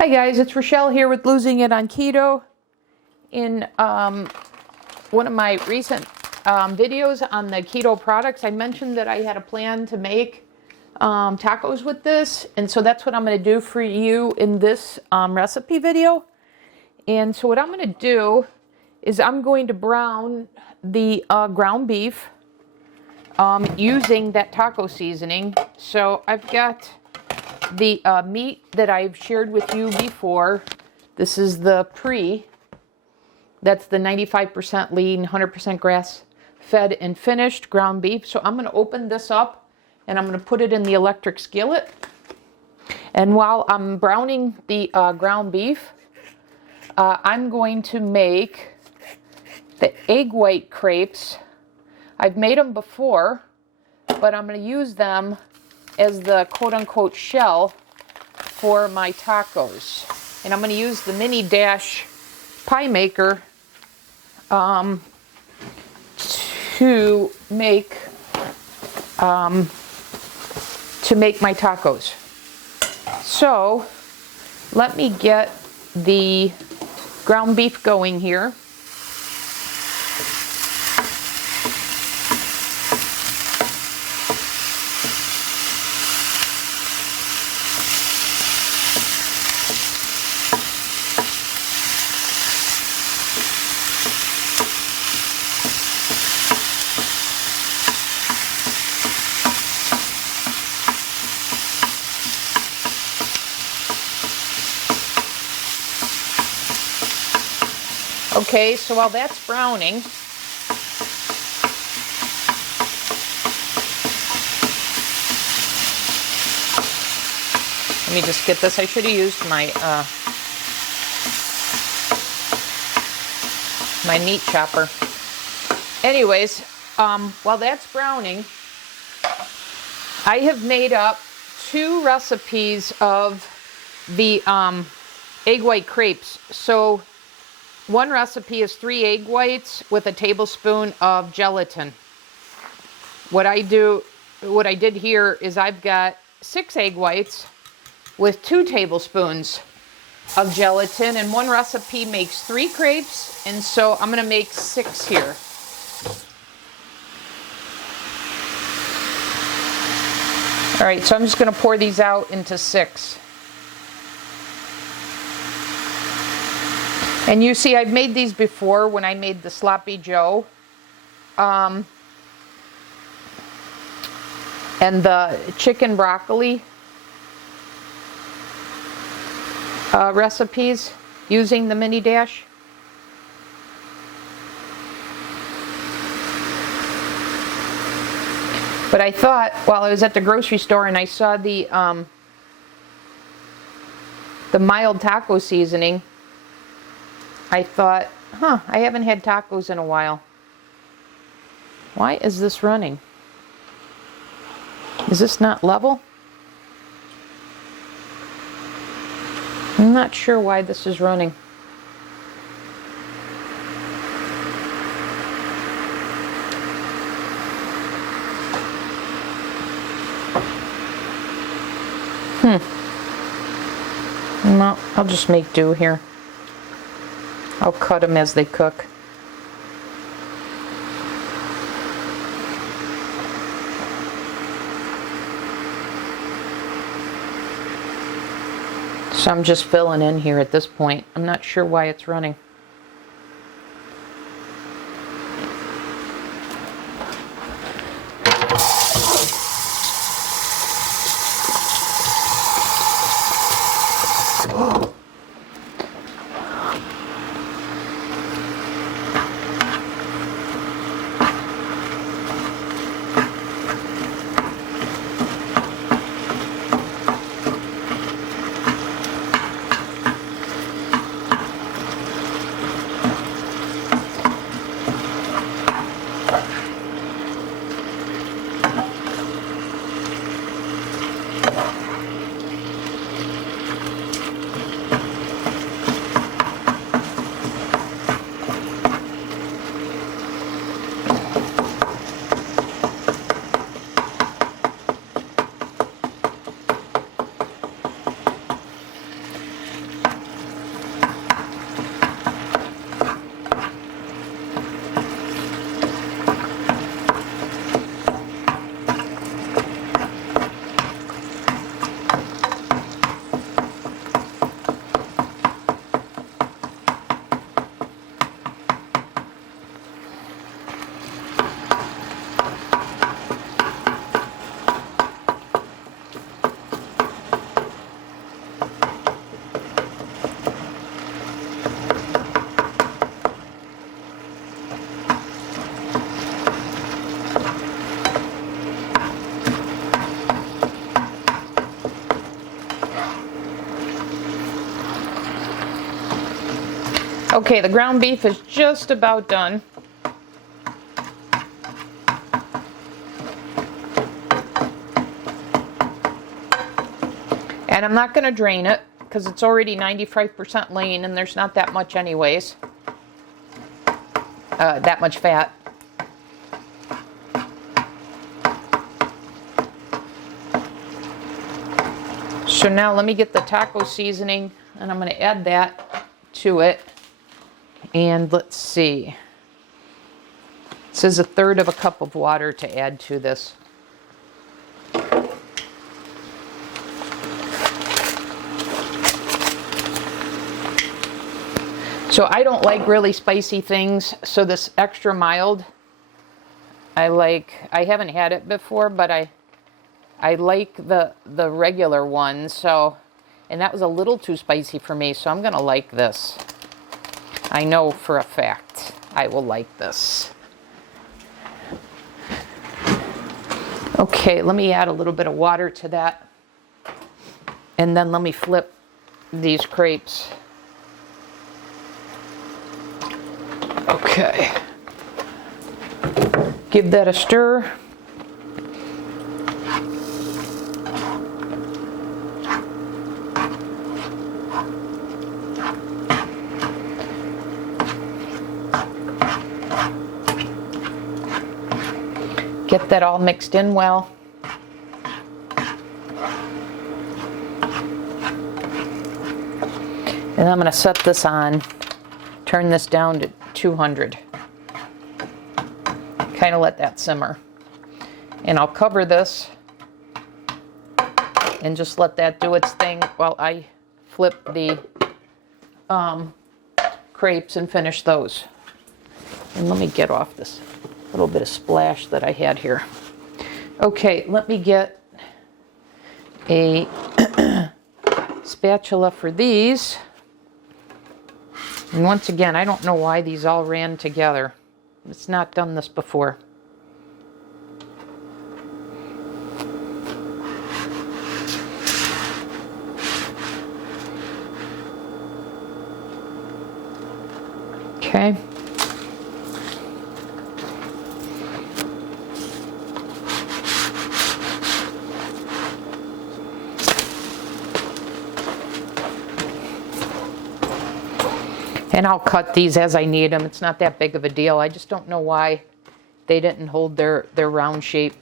Hi guys, it's Rochelle here with Losing It on Keto. In one of my recent videos on the keto products, I mentioned that I had a plan to make tacos with this, and so that's what I'm going to do for you in this recipe video. And so what I'm going to do is I'm going to brown the ground beef using that taco seasoning. So I've got the meat that I've shared with you before. This is the that's the 95% lean, 100% grass fed and finished ground beef. So I'm going to open this up and I'm going to put it in the electric skillet. And while I'm browning the ground beef, I'm going to make the egg white crepes. I've made them before, but I'm going to use them as the quote-unquote shell for my tacos. And I'm going to use the mini dash pie maker to make my tacos. So let me get the ground beef going here. Okay, so while that's browning, let me just get this. I should have used my my meat chopper. Anyways, while that's browning, I have made up 2 recipes of the egg white crepes. So one recipe is 3 egg whites with a tablespoon of gelatin. What I did here is I've got 6 egg whites with 2 tablespoons of gelatin, and one recipe makes 3 crepes, and so I'm going to make 6 here. All right, so I'm just going to pour these out into 6. And you see, I've made these before when I made the Sloppy Joe and the chicken broccoli recipes using the mini dash. But I thought while I was at the grocery store and I saw the mild taco seasoning, I thought, I haven't had tacos in a while. Why is this running? Is this not level? I'm not sure why this is running. No, I'll just make do here. I'll cut them as they cook. So I'm just filling in here at this point. I'm not sure why it's running. Okay, the ground beef is just about done. And I'm not going to drain it because it's already 95% lean and there's not that much anyways. That much fat. So now let me get the taco seasoning and I'm going to add that to it. And let's see. It says 1/3 cup of water to add to this. So I don't like really spicy things, so this extra mild, I haven't had it before, but I like the regular one, so, and that was a little too spicy for me, so I'm gonna like this. I know for a fact I will like this. Okay, let me add a little bit of water to that, and then let me flip these crepes. Okay, give that a stir. Get that all mixed in well. And I'm going to set this on, turn this down to 200. Kind of let that simmer. And I'll cover this and just let that do its thing while I flip the crepes and finish those. And let me get off this little bit of splash that I had here. Okay, let me get a spatula for these. And once again, I don't know why these all ran together. It's not done this before. Okay. And I'll cut these as I need them. It's not that big of a deal. I just don't know why they didn't hold their round shape.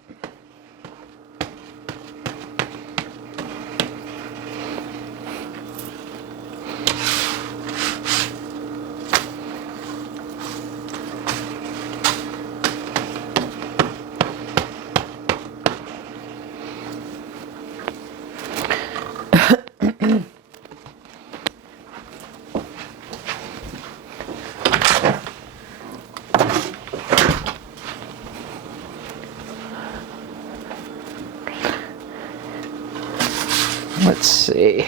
Let's see.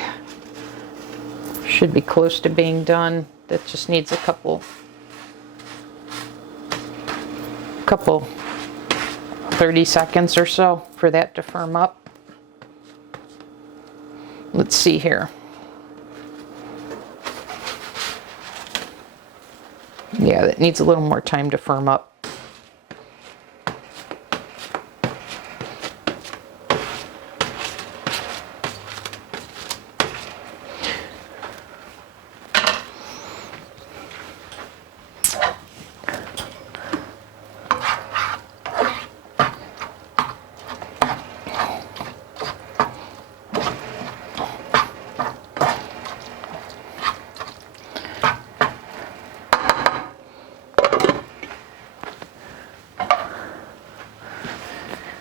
Should be close to being done. That just needs a couple 30 seconds or so for that to firm up. Let's see here. Yeah, that needs a little more time to firm up.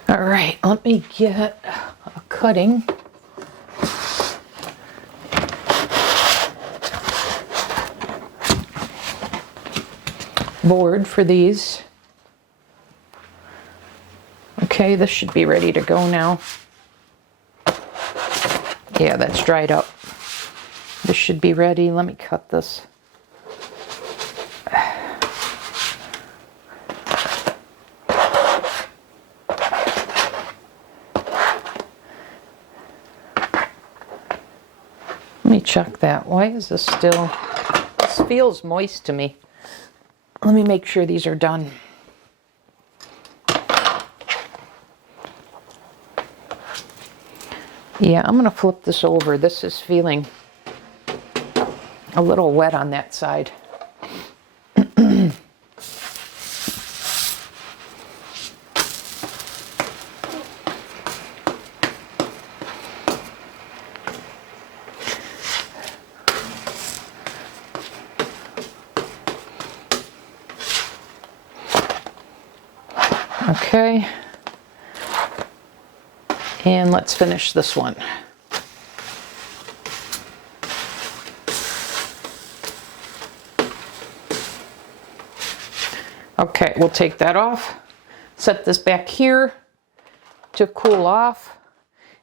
All right, let me get a cutting board for these. Okay, this should be ready to go now. Yeah, that's dried up. This should be ready. Let me cut this. Let me check that. Why is this still This feels moist to me. Let me make sure these are done. Yeah, I'm gonna flip this over. This is feeling a little wet on that side. Okay, and let's finish this one. Okay, we'll take that off, set this back here to cool off,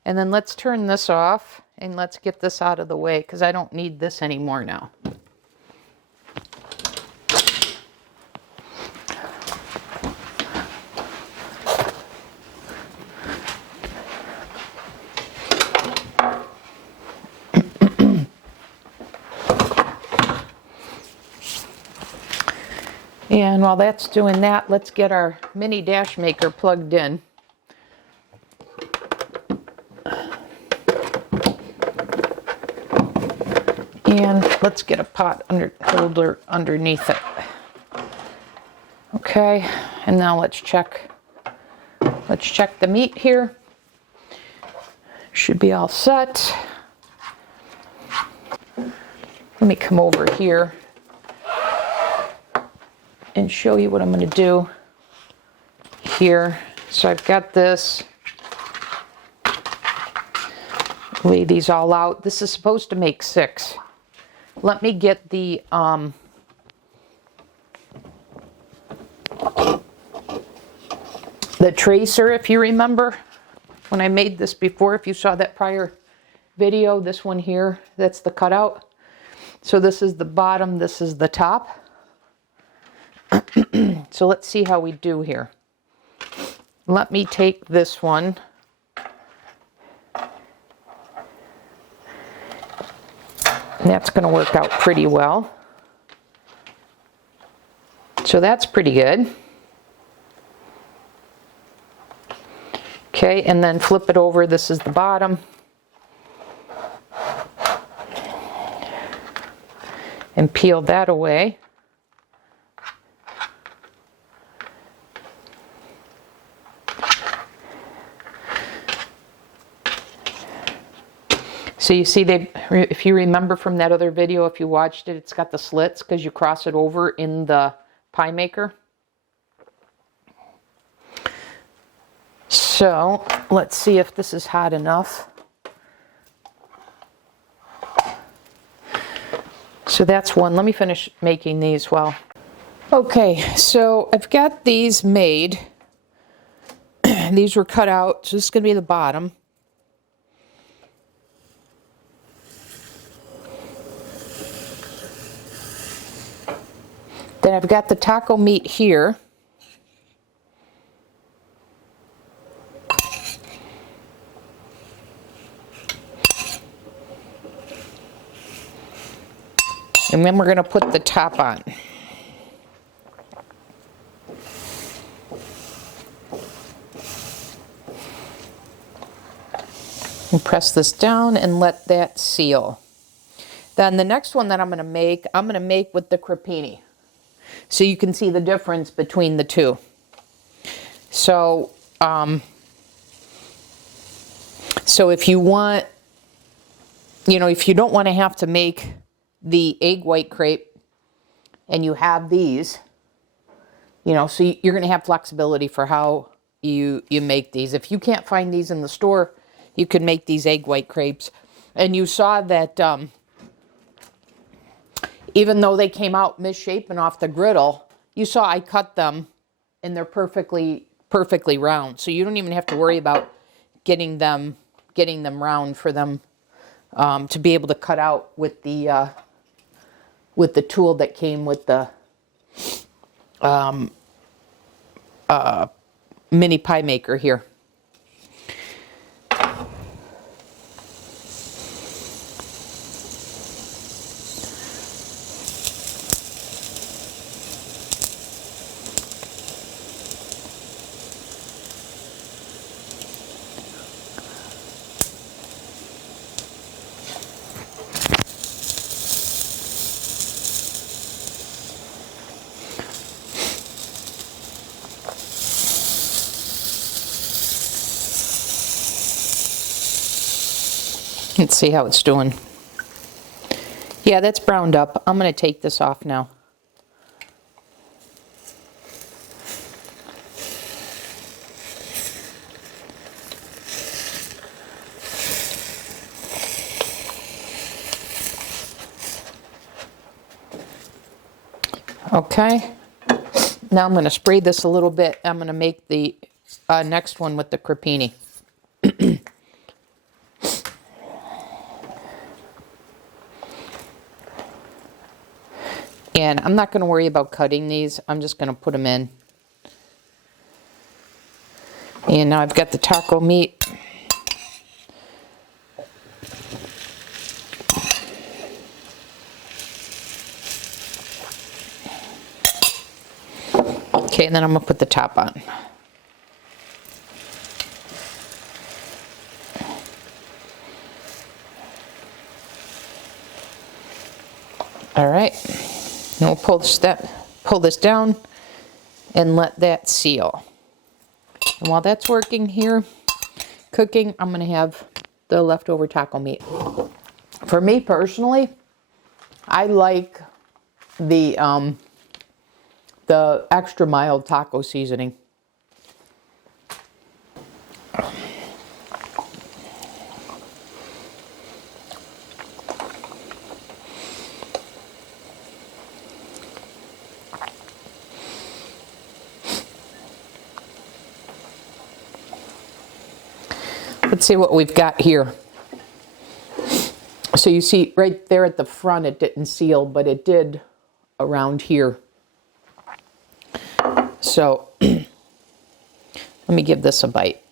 and then let's turn this off and let's get this out of the way because I don't need this anymore now. And while that's doing that, let's get our mini dash maker plugged in. And let's get a pot holder underneath it. Okay, and now let's check the meat here. Should be all set. Let me come over here and show you what I'm going to do here. So I've got this. Lay these all out. This is supposed to make 6. Let me get the tracer, if you remember when I made this before, if you saw that prior video, this one here, that's the cutout. So this is the bottom, this is the top. So let's see how we do here. Let me take this one. And that's going to work out pretty well. So that's pretty good. Okay, and then flip it over. This is the bottom. And peel that away. So you see, if you remember from that other video, if you watched it, it's got the slits because you cross it over in the pie maker. So let's see if this is hot enough. So that's one. Let me finish making these while. Okay, so I've got these made. These were cut out, so this is going to be the bottom. Then I've got the taco meat here. And then we're going to put the top on. And press this down and let that seal. Then the next one that I'm going to make with the crepini. So you can see the difference between the two. So, so if you want, if you don't want to have to make the egg white crepe and you have these, so you're going to have flexibility for how you make these. If you can't find these in the store, you can make these egg white crepes. And you saw that even though they came out misshapen off the griddle, you saw I cut them and they're perfectly round. So you don't even have to worry about getting them round for them to be able to cut out with the tool that came with the mini pie maker here. Let's see how it's doing. Yeah, that's browned up. I'm going to take this off now. Okay, now I'm going to spray this a little bit. I'm going to make the next one with the crepini. And I'm not going to worry about cutting these. I'm just going to put them in. And now I've got the taco meat. Okay, and then I'm going to put the top on. All right, and we'll pull this down and let that seal. And while that's working here, cooking, I'm going to have the leftover taco meat. For me personally, I like the extra mild taco seasoning. Let's see what we've got here. So you see right there at the front, it didn't seal, but it did around here. So let me give this a bite.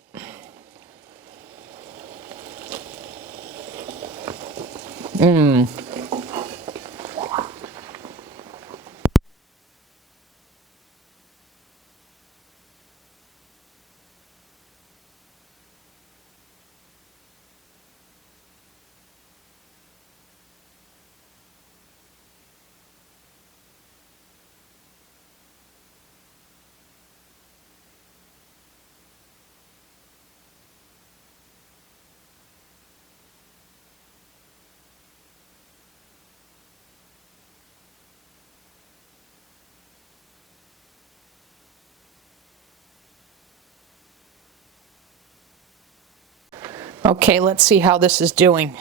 Okay, let's see how this is doing.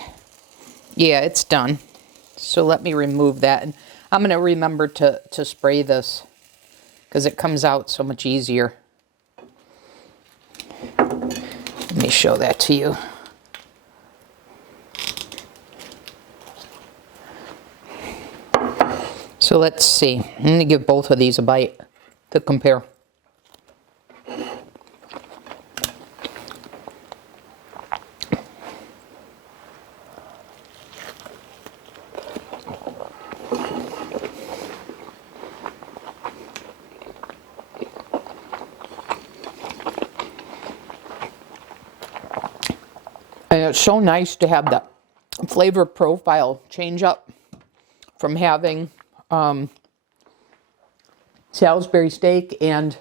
Yeah, it's done. So let me remove that. And I'm going to remember to spray this because it comes out so much easier. Let me show that to you. So let's see. I'm going to give both of these a bite to compare. And it's so nice to have the flavor profile change up from having Salisbury steak and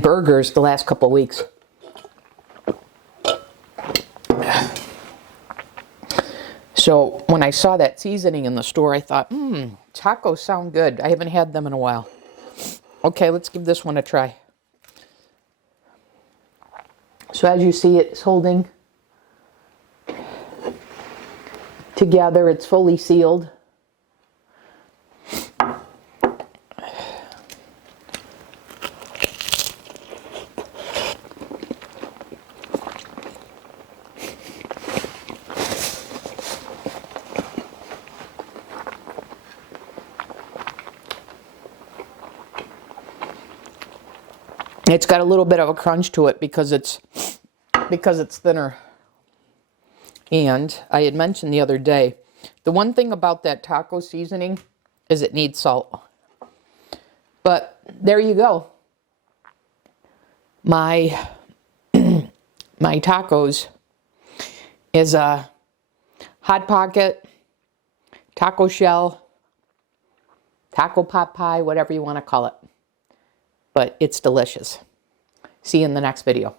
burgers the last couple of weeks. So when I saw that seasoning in the store, I thought, tacos sound good. I haven't had them in a while. Okay, let's give this one a try. So as you see, it's holding together. It's fully sealed. It's got a little bit of a crunch to it because it's thinner. And I had mentioned the other day, the one thing about that taco seasoning is it needs salt. But there you go. My my tacos is a Hot Pocket, taco shell, taco pot pie, whatever you want to call it. But it's delicious. See you in the next video.